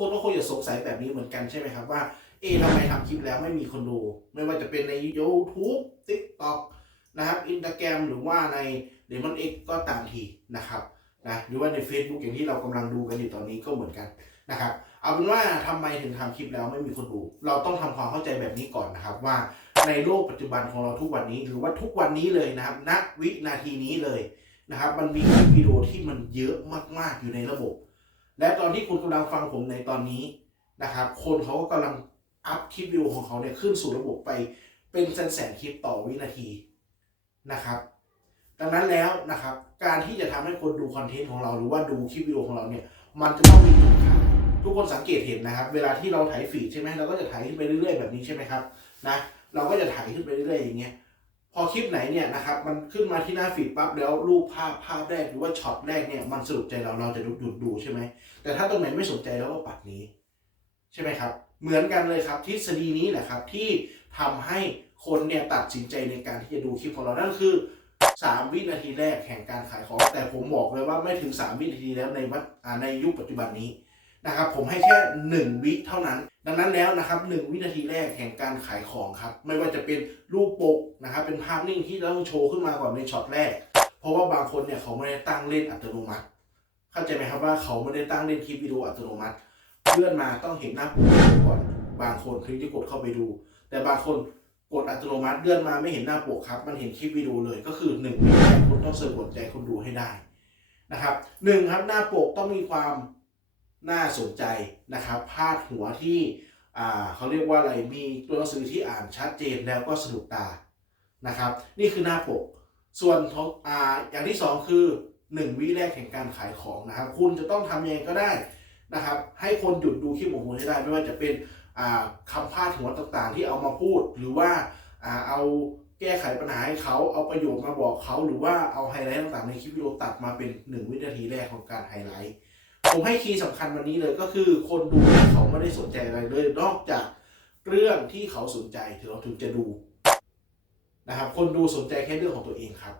คนก็คงจะสงสัยแบบนี้เหมือนกันใช่ไหมครับว่า เอ๊ะทำไมทำคลิปแล้วไม่มีคนดู ไม่ว่าจะเป็นใน YouTube TikTok นะครับอิน t a g แกรมหรือว่าในเดมอนเอ็กก็ตามทีนะครับนะหรือว่าใน Facebook อย่างที่เรากำลังดูกันอยู่ตอนนี้ก็เหมือนกันนะครับเอาเป็นว่าทำไมถึงทำคลิปแล้วไม่มีคนดู เราต้องทำความเข้าใจแบบนี้ก่อนนะครับว่าในโลกปัจจุบันของเราทุกวันนี้หรือว่าทุกวันนี้เลยนะครับณวินาทีนี้เลยนะครับ มันมีคลิปวิดีโอที่มันเยอะมากๆอยู่ในระบบ และตอนที่คุณกำลังฟังผมในตอนนี้นะครับ คนเขาก็กำลังอัพคลิปวิดีโอของเขาเนี่ยขึ้นสู่ระบบไปเป็นแสนคลิปต่อวินาทีนะครับ ดังนั้นแล้วนะครับ การที่จะทำให้คนดูคอนเทนต์ของเราหรือว่าดูคลิปวิดีโอของเราเนี่ย มันจะต้องมีจุดขายทุกคนสังเกตเห็นนะครับ เวลาที่เราถ่ายฟีดใช่ไหมเราก็จะถ่ายขึ้นไปเรื่อยๆแบบนี้ใช่ไหมครับนะเราก็จะถ่ายขึ้นไปเรื่อยๆอย่างเงี้ย พอคลิปไหนเนี่ยนะครับมันขึ้นมาที่หน้าฟีดปั๊บแล้วรูปภาพภาพแรกหรือว่าช็อตแรกเนี่ยมันสรุปใจเราเราจะดูดูดูใช่ไหมแต่ถ้าตรงไหนไม่สนใจเราก็ปัดนี้ ใช่ไหมครับ เหมือนกันเลยครับทฤษฎีนี้แหละครับที่ทำให้คนเนี่ยตัดสินใจในการที่จะดูคลิปของเรานั่นคือ 3 วินาทีแรกแห่งการขายของ แต่ผมบอกเลยว่าไม่ถึง 3 วินาทีแล้วในวัดในยุคปัจจุบันนี้ นะครับผมให้แค่ 1 วิเท่านั้น ดังนั้นแล้วนะครับ1วินาทีแรกแห่งการขายของครับ ไม่ว่าจะเป็นรูปปกนะครับเป็นภาพนิ่งที่ต้องโชว์ขึ้นมาก่อนในช็อตแรก เพราะว่าบางคนเนี่ยเขาไม่ได้ตั้งเล่นอัตโนมัติ เข้าใจไหมครับว่าเขาไม่ได้ตั้งเล่นคลิปวิดีโออัตโนมัติเลื่อนมาต้องเห็นหน้าปกก่อนบางคนถึงจะกดเข้าไปดู แต่บางคนกดอัตโนมัติเลื่อนมาไม่เห็นหน้าปกครับ มันเห็นคลิปวิดีโอเลยก็คือหนึ่งวินาทีคุณต้องสะกดใจคนดูให้ได้นะครับหนึ่งครับหน้าปกต้องมีความ น่าสนใจนะครับพาดหัวที่เขาเรียกว่าอะไรมีตัวหนังสือที่อ่านชัดเจนแล้วก็สะดุดตานะครับ นี่คือหน้าปก ส่วนองอ่าอย่างที่สองคือหนึ่งวิแรกแห่งการขายของนะครับ คุณจะต้องทำยังไงก็ได้นะครับ ให้คนหยุดดูคลิปของคุณให้ได้ไม่ว่าจะเป็นคำพาดหัวต่างๆ ที่เอามาพูด หรือว่าอ่าเอาแก้ไขปัญหาให้เขาเอาประโยชน์มาบอกเขาหรือว่าเอาไฮไลท์ต่างๆในคลิปวิดีโอตัดมาเป็น 1 วินาทีแรกของการไฮไลท์ ผมให้คีย์สำคัญวันนี้เลยก็คือ คนดูเนี่ยเขาไม่ได้สนใจอะไรเลย นอกจากเรื่องที่เขาสนใจถึงเราถึงจะดูนะครับคนดูสนใจแค่เรื่องของตัวเองครับ